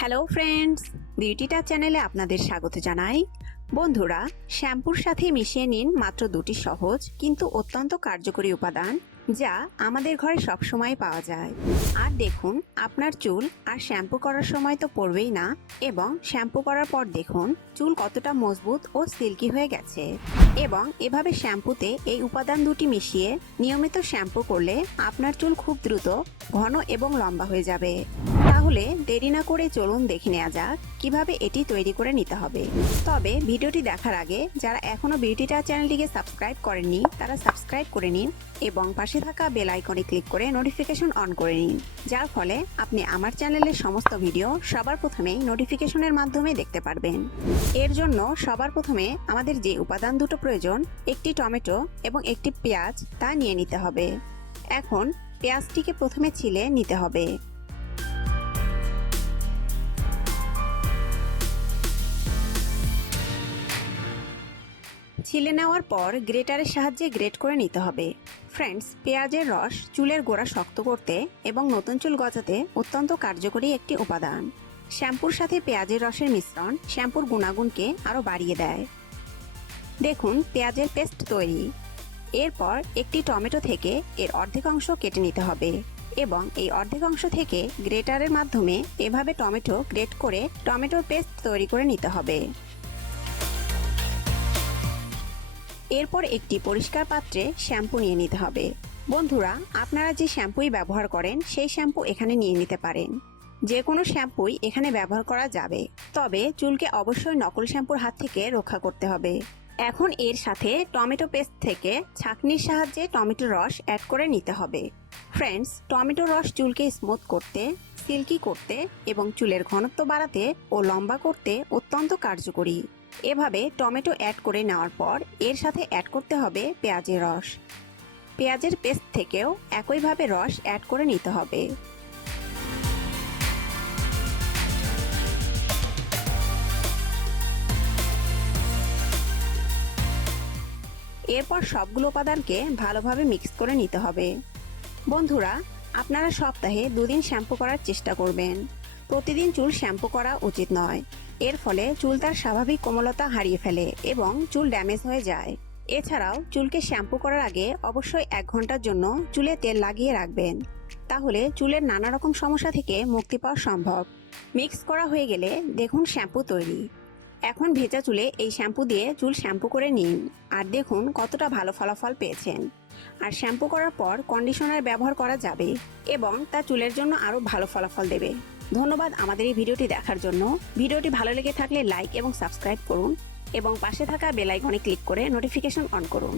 Hello friends বিউটিটা চ্যানেলে আপনাদের স্বাগত জানাই। বন্ধুরা, শ্যাম্পুর সাথে মিশিয়ে নিন মাত্র দুটি সহজ কিন্তু অত্যন্ত কার্যকরী উপাদান যা আমাদের ঘরে সবসময় পাওয়া যায়। আর দেখুন, আপনার চুল আর শ্যাম্পু করার সময় তো পড়বেই না এবং শ্যাম্পু করার পর দেখুন, চুল কতটা মজবুত ও সিল্কি হয়ে গেছে। এবং এভাবে শ্যাম্পুতে এই উপাদান দুটি মিশিয়ে নিয়মিত শ্যাম্পু করলে আপনার চুল খুব দ্রুত, ঘন এবং লম্বা হয়ে যাবে। তাহলে দেরি না করে চলুন দেখে নেওয়া যাক কীভাবে এটি তৈরি করে নিতে হবে। তবে ভিডিওটি দেখার আগে যারা এখনও বিউটিটা চ্যানেলটিকে সাবস্ক্রাইব করেননি, তারা সাবস্ক্রাইব করে নিন এবং পাশে থাকা বেল আইকনে ক্লিক করে নোটিফিকেশন অন করে নিন, যার ফলে আপনি আমার চ্যানেলের সমস্ত ভিডিও সবার প্রথমেই নোটিফিকেশনের মাধ্যমে দেখতে পারবেন। এর জন্য সবার প্রথমে আমাদের যে উপাদান দুটো প্রয়োজন, একটি টমেটো এবং একটি পেঁয়াজ তা নিয়ে নিতে হবে। এখন পেঁয়াজটিকে প্রথমে ছিলে নিতে হবে। ছিলে নেওয়ার পর গ্রেটারের সাহায্যে গ্রেট করে নিতে হবে। ফ্রেন্ডস, পেঁয়াজের রস চুলের গোড়া শক্ত করতে এবং নতুন চুল গজাতে অত্যন্ত কার্যকরী একটি উপাদান। শ্যাম্পুর সাথে পেঁয়াজের রসের মিশ্রণ শ্যাম্পুর গুণাগুণকে আরও বাড়িয়ে দেয়। দেখুন, পেঁয়াজের পেস্ট তৈরি। এরপর একটি টমেটো থেকে এর অর্ধেক অংশ কেটে নিতে হবে এবং এই অর্ধেক অংশ থেকে গ্রেটারের মাধ্যমে এভাবে টমেটো গ্রেট করে টমেটোর পেস্ট তৈরি করে নিতে হবে। এরপর একটি পরিষ্কার পাত্রে শ্যাম্পু নিয়ে নিতে হবে। বন্ধুরা, আপনারা যে শ্যাম্পুই ব্যবহার করেন, সেই শ্যাম্পু এখানে নিয়ে নিতে পারেন। যে কোনো শ্যাম্পুই এখানে ব্যবহার করা যাবে। তবে চুলকে অবশ্যই নকল শ্যাম্পুর হাত থেকে রক্ষা করতে হবে। এখন এর সাথে টমেটো পেস্ট থেকে ছাঁকনির সাহায্যে টমেটো রস অ্যাড করে নিতে হবে। ফ্রেন্ডস টমেটো রস চুলকে স্মুথ করতে সিল্কি করতে এবং চুলের ঘনত্ব বাড়াতে ও লম্বা করতে অত্যন্ত কার্যকরী। এভাবে টমেটো অ্যাড করে নেওয়ার পর এর সাথে অ্যাড করতে হবে পেঁয়াজের রস। পেঁয়াজের পেস্ট থেকেও একইভাবে রস অ্যাড করে নিতে হবে। এরপর সবগুলো উপাদানকে ভালোভাবে মিক্স করে নিতে হবে। বন্ধুরা, আপনারা সপ্তাহে দুদিন শ্যাম্পু করার চেষ্টা করবেন। প্রতিদিন চুল শ্যাম্পু করা উচিত নয়। এর ফলে চুল তার স্বাভাবিক কোমলতা হারিয়ে ফেলে এবং চুল ড্যামেজ হয়ে যায়। এছাড়াও, চুলকে শ্যাম্পু করার আগে অবশ্যই এক ঘণ্টার জন্য চুলে তেল লাগিয়ে রাখবেন। তাহলে চুলের নানা রকম সমস্যা থেকে মুক্তি পাওয়া সম্ভব। মিক্স করা হয়ে গেলে দেখুন শ্যাম্পু তৈরি। এখন ভেজা চুলে এই শ্যাম্পু দিয়ে চুল শ্যাম্পু করে নিন। আর দেখুন কতটা ভালো ফলাফল পেয়েছেন। আর শ্যাম্পু করার পর কন্ডিশনার ব্যবহার করা যাবে এবং তা চুলের জন্য আরও ভালো ফলাফল দেবে। ধন্যবাদ আমাদের এই ভিডিওটি দেখার জন্য। ভিডিওটি ভালো লেগে থাকলে লাইক এবং সাবস্ক্রাইব করুন এবং পাশে থাকা বেলাইকনে ক্লিক করে নোটিফিকেশন অন করুন।